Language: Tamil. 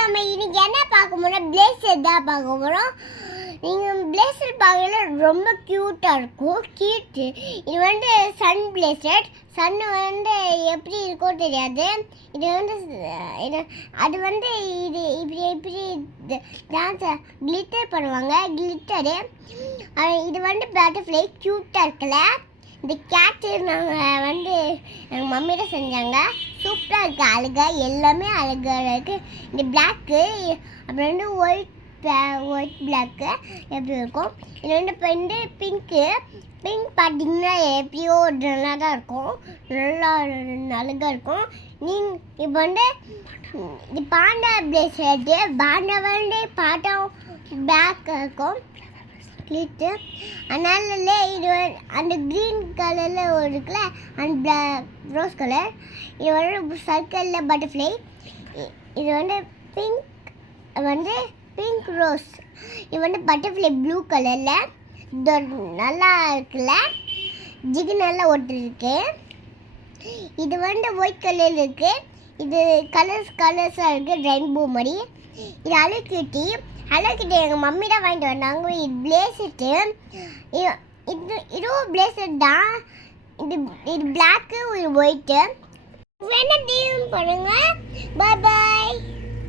நம்ம இன்னைக்கு என்ன பார்க்க போறோம்? பிளேசர் தான் பார்க்க போறோம். நீங்கள் பிளேசர் பார்க்கல ரொம்ப க்யூட்டாக இருக்கும். இது வந்து சன் பிளேசர். சன் வந்து எப்படி இருக்கோ தெரியாது. இது வந்து அது வந்து இது இப்படி இப்படி டான்ஸ் கிளிட்டர் பண்ணுவாங்க. கிளிட்டரு இது வந்து பட்டர்ஃப்ளை க்யூட்டாக இருக்குல்ல. இந்த கேட்டு நாங்கள் வந்து எங்கள் மம்மியிட செஞ்சாங்க. சூப்பராக இருக்குது. அழகாக எல்லாமே அழகாக இருக்குது. இந்த பிளாக்கு அப்புறம் வந்து ஒயிட் பிளாக்கு எப்படி இருக்கும். இது வந்து பிங்க்கு பார்த்தீங்கன்னா எப்படியோ நல்லா தான் இருக்கும். நல்லா அழகாக இருக்கும். இப்போ வந்து இது பாண்டா பிளேஸ்லெட்டு. பாண்டா வந்து பாட்டம் பேக் இருக்கும் கிளிட்டு. அதனால இது அந்த க்ரீன் கலரில் ஒரு இருக்குல்ல, அந்த ரோஸ் கலர். இது வந்து சர்க்கிளில் பட்டர்ஃப்ளை. இது வந்து பிங்க் ரோஸ். இது வந்து பட்டர்ஃப்ளை ப்ளூ கலரில். இது நல்லா இருக்குல்ல, ஜிகு நல்லா ஒட்டிருக்கு. இது வந்து ஒயிட் கலரில் இருக்குது. இது கலர்ஸாக இருக்குது, ரெயின்போ மாதிரி. இது அழுக்கிட்டி எங்கள் மம்மி தான் வாங்கிட்டு வந்தாங்க. இது பிளேசர்ட்டு. இதுவும் பிளேசர் தான். இது பிளாக்கு, இது ஒயிட்டு. வேணா டிவி பண்ணுங்க. பாய்.